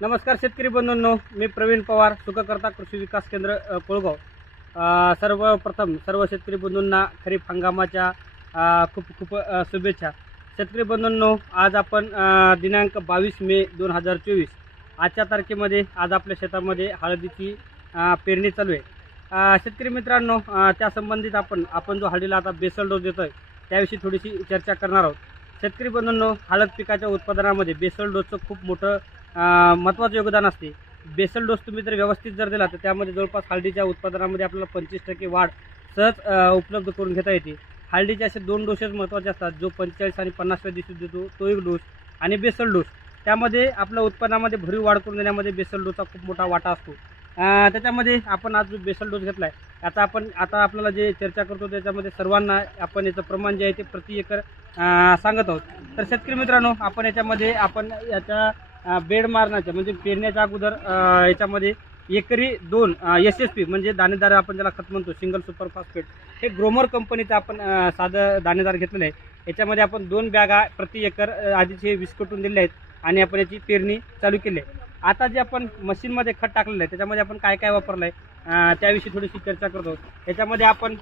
नमस्कार शेतकरी बंधूंनो, मी प्रवीण पवार, सुखकर्ता कृषी विकास केंद्र कोळगाव। सर्वप्रथम सर्व शेतकरी बंधूंना खरीप हंगामाच्या खूप खूप शुभेच्छा। शेतकरी बंधूंनो, आज आपण दिनांक 22 मे 2024 आजच्या तारखेमध्ये आज आपल्या शेतामध्ये हळदीची पेरणी चालू आहे। शेतकरी मित्रांनो, त्या संबंधित आपण जो हळदीला आता बेसल डोस देतोय त्याविषयी थोडीशी चर्चा करणार आहोत। शेतकरी बंधूंनो, हळद पिकाच्या उत्पादनामध्ये बेसल डोसचं खूप मोठं महत्त्वाचं योगदान असते। बेसल डोस तुम्ही जर व्यवस्थित जर दिला तर त्यामध्ये जवळपास हळदीच्या उत्पादनामध्ये आपल्याला 25% वाढ सहज उपलब्ध करून घेता येते। हळदीचे असे दोन डोसेस महत्त्वाचे असतात, जो 45 आणि 50व्या दिवशी देतो तो एक डोस, आणि बेसल डोस त्यामध्ये आपल्या उत्पन्नामध्ये भरीव वाढ करून देण्यामध्ये बेसल डोसचा खूप मोठा वाटा असतो। त्याच्यामध्ये आपण आज जो बेसल डोस घेतला आहे आता आपल्याला जे चर्चा करतो त्याच्यामध्ये सर्वांना आपण याचं प्रमाण जे आहे ते प्रति एकर सांगत आहोत। तर शेतकरी मित्रांनो, आपण याच्यामध्ये याच्या बेड मारण्याच्या म्हणजे पेरण्याच्या अगोदर याच्यामध्ये एकरी 2 SSP म्हणजे दाणेदार आपण ज्याला खत म्हणतो, सिंगल सुपर फॉस्फेट, हे ग्रोमर कंपनीचं आपण साधं दाणेदार घेतलेलं आहे। याच्यामध्ये आपण 2 बॅगा प्रति एकर आधीचे विस्कटून दिले आहेत आणि आपण याची पेरणी चालू केली आहे। आता जे आपण मशीनमध्ये खत टाकलेलं आहे त्याच्यामध्ये आपण काय काय वापरलं आहे त्याविषयी थोडीशी चर्चा करतो। याच्यामध्ये आपण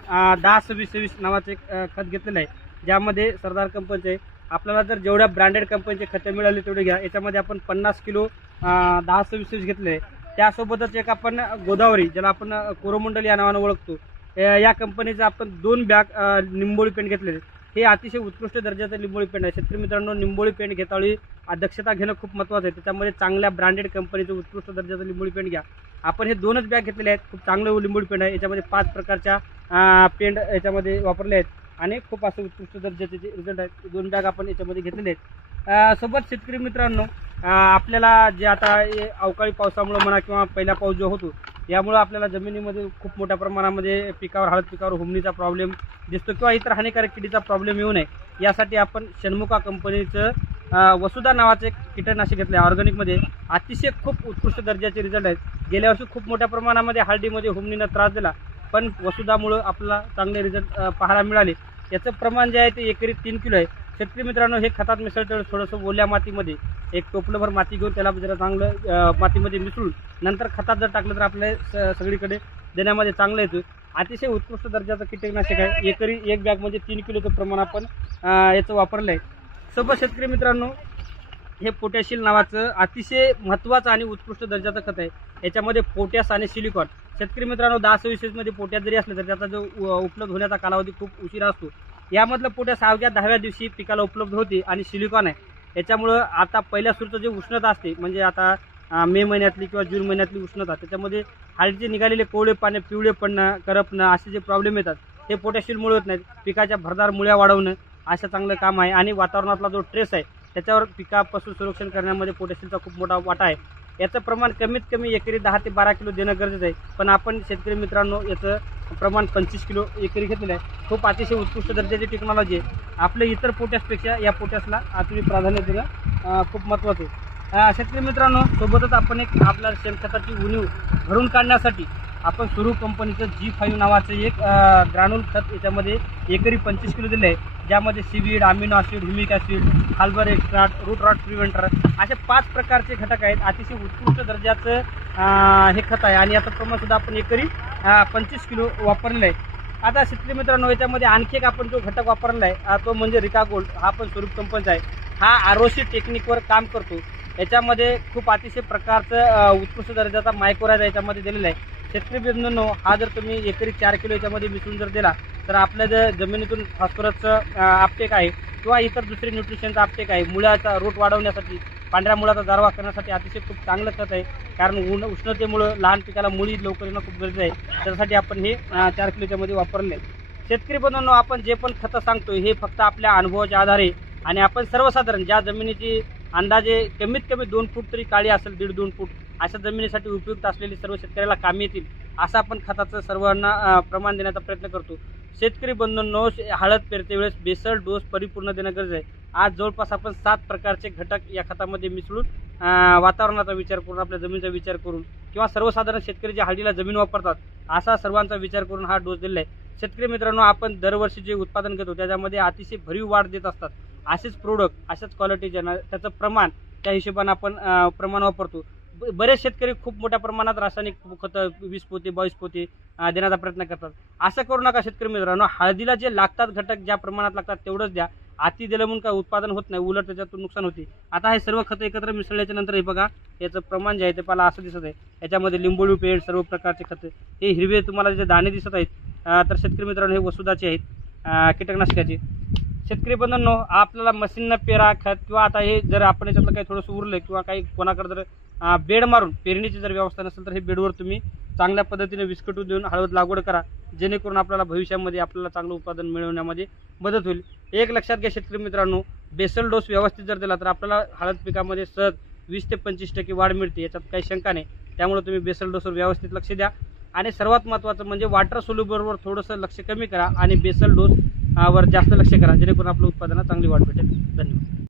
10-26-26 नावाचं एक खत घेतलेलं आहे, ज्यामध्ये सरदार कंपनीचे आपल्याला जर जेवढ्या ब्रँडेड कंपनीचे खते मिळाली तेवढे घ्या। याच्यामध्ये आपण 50 किलो 10-26-26 घेतले आहे। त्यासोबतच एक आपण गोदावरी, ज्याला आपण कोरोमंडल या नावानं ओळखतो, या कंपनीचं आपण 2 बॅग निंबोळी पेंट घेतलेले। हे अतिशय उत्कृष्ट दर्जाचं निंबोळी पेंट आहे। शेतकरी मित्रांनो, निंबोळी पेंट घेतावेळी दक्षता घेणं खूप महत्त्वाचं आहे। त्याच्यामध्ये चांगल्या ब्रँडेड कंपनीचं उत्कृष्ट दर्जाचं निंबोळी पेंट घ्या। आपण हे 2च बॅग घेतलेले आहेत। खूप चांगलं निंबोळी पेंट आहे। याच्यामध्ये 5 प्रकारच्या पेंट याच्यामध्ये वापरले आहेत आणि खूप असं उत्कृष्ट दर्जाचे जे रिझल्ट आहेत। 2 बॅग आपण याच्यामध्ये घेतलेले आहेत। सोबत शेतकरी मित्रांनो, आपल्याला जे आता अवकाळी पावसामुळे म्हणा किंवा पहिला पाऊस जो होतो यामुळे आपल्याला जमिनीमध्ये खूप मोठ्या प्रमाणामध्ये हळद पिकावर हुमणीचा प्रॉब्लेम दिसतो किंवा इतर हानिकारक किडीचा प्रॉब्लेम येऊ नये यासाठी आपण षण्मुखा कंपनीचं वसुधा नावाचं एक कीटकनाशक घेतलं आहे। ऑर्गॅनिकमध्ये अतिशय खूप उत्कृष्ट दर्जाचे रिझल्ट आहेत। गेल्या वर्षी खूप मोठ्या प्रमाणामध्ये हळदीमध्ये हुमणीनं त्रास दिला, पण वसुधामुळं आपल्याला चांगले रिझल्ट पाहायला मिळाले। याचं प्रमाण जे आहे ते एकरी 3 किलो आहे। शेतकरी मित्रांनो, हे खतात मिसळतं थोडंसं ओल्या मातीमध्ये एक टोपलंभर माती घेऊन त्याला जरा चांगलं मातीमध्ये मिसळून नंतर खतात जर टाकलं तर आपल्या सगळीकडे देण्यामध्ये चांगलं येतं। अतिशय उत्कृष्ट दर्जाचं कीटकनाशक आहे। एकरी 1 बॅगमध्ये 3 किलोचं प्रमाण आपण याचं वापरलं आहे। सोबत शेतकरी मित्रांनो, हे पोटॅशियम नावाचं अतिशय महत्त्वाचं आणि उत्कृष्ट दर्जाचं खत आहे। याच्यामध्ये पोटॅश आणि सिलिकॉन। शेतकरी मित्रांनो, 10-26 मध्ये पोटॅश जरी असलं तर त्याचा जो उपलब्ध होण्याचा कालावधी खूप उशिरा असतो। यामधलं पोटॅश 10व्या दिवशी पिकाला उपलब्ध होते आणि सिलिकॉन आहे। याच्यामुळं आता पहिल्या सुरूचं जे उष्णता असते, म्हणजे आता मे महिन्यातली किंवा जून महिन्यातली उष्णता, त्याच्यामध्ये हळदीचे निघालेले कोवळे पाने, पिवळे पडणं, करपणं असे जे प्रॉब्लेम येतात ते पोटॅशियममुळे होत नाहीत। पिकाच्या भरदार मुळ्या वाढवणं असं चांगलं काम आहे आणि वातावरणातला जो ट्रेस आहे त्याच्यावर पिकापासून संरक्षण करण्यामध्ये पोटॅशियमचा खूप मोठा वाटा आहे। याचं प्रमाण कमीत कमी एकरी 10 ते 12 किलो देणं गरजेचं आहे, पण आपण शेतकरी मित्रांनो याचं प्रमाण 25 किलो एकरी घेतलेलं आहे। खूप अतिशय उत्कृष्ट दर्जाची टेक्नॉलॉजी आहे। आपल्या इतर पोटॅशपेक्षा या पोटॅशला तुम्ही प्राधान्य देणं खूप महत्त्वाचं आहे। शेतकरी मित्रांनो, सोबतच आपण एक आपल्या शेणखताची उणीव भरून काढण्यासाठी आपण सुरू कंपनीचं G5 नावाचं एक ग्रानुल खत याच्यामध्ये एकरी 25 किलो दिलं आहे, ज्यामध्ये seaweed, amino acid, humic acid, फाल्बर एक्स्ट्राक्ट, रूट रॉट प्रिव्हेंटर असे 5 प्रकारचे घटक आहेत। अतिशय उत्कृष्ट दर्जाचं हे खत आहे आणि याचं प्रमाणसुद्धा आपण एकरी 25 किलो वापरलेलं आहे। आता शेतकरी मित्रांनो, याच्यामध्ये आणखी एक आपण जो घटक वापरला आहे तो म्हणजे रिका गोल्ड। हा पण स्वरूप कंपनीचा आहे। हा आरोसी टेक्निकवर काम करतो। याच्यामध्ये खूप अतिशय प्रकारचं उत्कृष्ट दर्जाचा मायक्रोराइज याच्यामध्ये दिलेला आहे। शेतकरी बंधूंनो, हा जर तुम्ही एकरी 4 किलो याच्यामध्ये मिसळून जर दिला तर आपल्या जर जमिनीतून फॉस्फरसचं आपटेक आहे किंवा इतर दुसरे न्यूट्रिशनचा आपटेक आहे, मुळाचा रोट वाढवण्यासाठी, पांढऱ्या मुळाचा गारवा करण्यासाठी अतिशय खूप चांगलं खत आहे। कारण उष्णतेमुळं लहान पिकाला मुळी लवकर येणं खूप गरजेचं आहे। त्यासाठी आपण हे 4 किलोच्यामध्ये वापरले। शेतकरी बंधूंनो, आपण जे पण खतं सांगतो हे फक्त आपल्या अनुभवाच्या आधारे आणि आपण सर्वसाधारण ज्या जमिनीची अंदाजे कमीत कमी 2 फूट तरी काळी असेल, 1.5-2 फूट अशा जमिनीसाठी उपयुक्त असलेली सर्व शेतकऱ्याला कामी येतील असं आपण खताचं सर्वांना प्रमाण देण्याचा प्रयत्न करतो। शेतकरी बंधूंनो, हळद पेरते वेळेस बेसल डोस परिपूर्ण देणं गरजेचं आहे। आज जवळपास आपण 7 प्रकारचे घटक या खतामध्ये मिसळून वातावरणाचा विचार करून, आपल्या जमिनीचा विचार करून किंवा सर्वसाधारण शेतकरी जे हळदीला जमीन वापरतात असा सर्वांचा विचार करून हा डोस दिलेला आहे। शेतकरी मित्रांनो, आपण दरवर्षी जे उत्पादन घेतो त्याच्यामध्ये अतिशय भरीव वाढ देत असतात। असेच प्रोडक्ट, अशाच क्वालिटीचे त्याचं प्रमाण त्या हिशोबाने आपण प्रमाण वापरतो। बरेच शेतकरी खूप मोठ्या प्रमाणात रासायनिक खतं 20 पोते 22 पोते देण्याचा प्रयत्न करतात. असं करू नका शेतकरी मित्रांनो. हळदीला जे लागतात घटक ज्या प्रमाणात लागतात तेवढंच द्या. अति दिलं म्हणून काय उत्पादन होत नाही, उलट त्याच्यातून नुकसान होते. आता हे सर्व खतं एकत्र मिसळल्याच्या नंतर हे बघा याचं प्रमाण जे आहे ते मला असं दिसत आहे. याच्यामध्ये लिंबोळी पेंट सर्व प्रकारचे खतं, हे हिरवे तुम्हाला जे दाणे दिसत आहेत तर शेतकरी मित्रांनो हे वसुधाचे आहेत कीटकनाशकाचे. शेतकरी बंधूंनो, आपल्याला मशीननं पेरा खत किंवा आता हे जर आपण याच्यातलं काही थोडंसं उरलं किंवा काही कोणाकडे जर बेड मारून पेरणीची जर व्यवस्था नसेल तर हे बेडवर तुम्ही चांगल्या पद्धतीने विस्कटून देऊन हळद लागवड करा, जेणेकरून आपल्याला भविष्यामध्ये आपल्याला चांगलं उत्पादन मिळवण्यामध्ये मदत होईल. एक लक्षात घ्या शेतकरी मित्रांनो, बेसल डोस व्यवस्थित जर दिला तर आपल्याला हळद पिकामध्ये सहज 20 ते 25% वाढ मिळते, याच्यात काही शंका नाही. त्यामुळे तुम्ही बेसल डोसवर व्यवस्थित लक्ष द्या आणि सर्वात महत्त्वाचं म्हणजे वॉटर सोल्युबलवर थोडंसं लक्ष कमी करा आणि बेसल डोस वर जास्त लक्ष करा, जेणेकरून आपल्या उत्पादनात चांगली वाढ भेटेल. धन्यवाद.